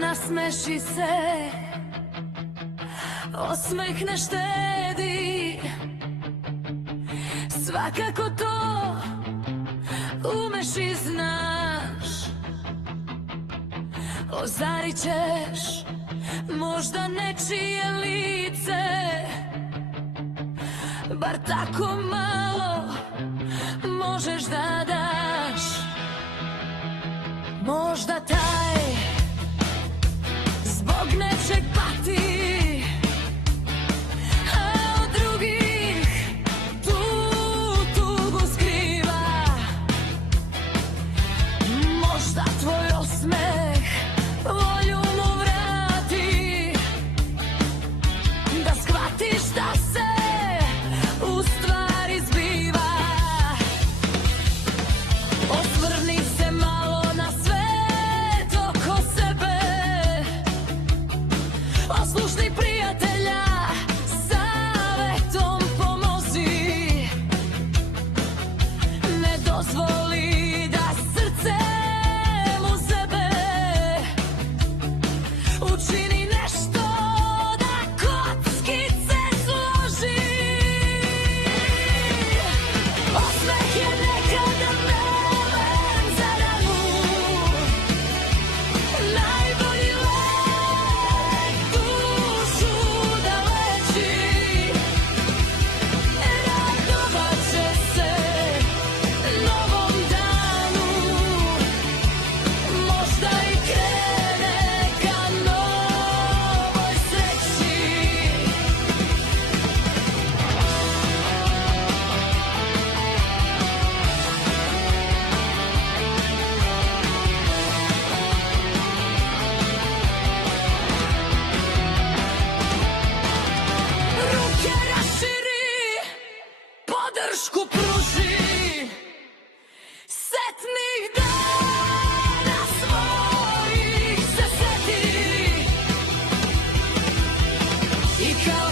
Nasmeši se, osmeh ne štedi, svakako to umeš i znaš. Ozarit ćeš možda nečije lice, bar tako malo možeš da daš. Možda taj zbog nečeg pati, a od drugih tu tugu skriva. Možda tvoj osmeh volju mu vrati, da shvatiš da se u stvari zbiva. Osvrni se malo na svet oko sebe, oslušni prijatelja, savetom pomozi. Ne dozvoli da srce mu sebe učini nešto da kockice složi. Osmeh je nekada melem za ranu, najbolji lek dušu da leči. Radovat će se novom danu, možda i krene ka novoj sreći. Ruke raširi, podršku pruži, setnih dana svojih se seti i kao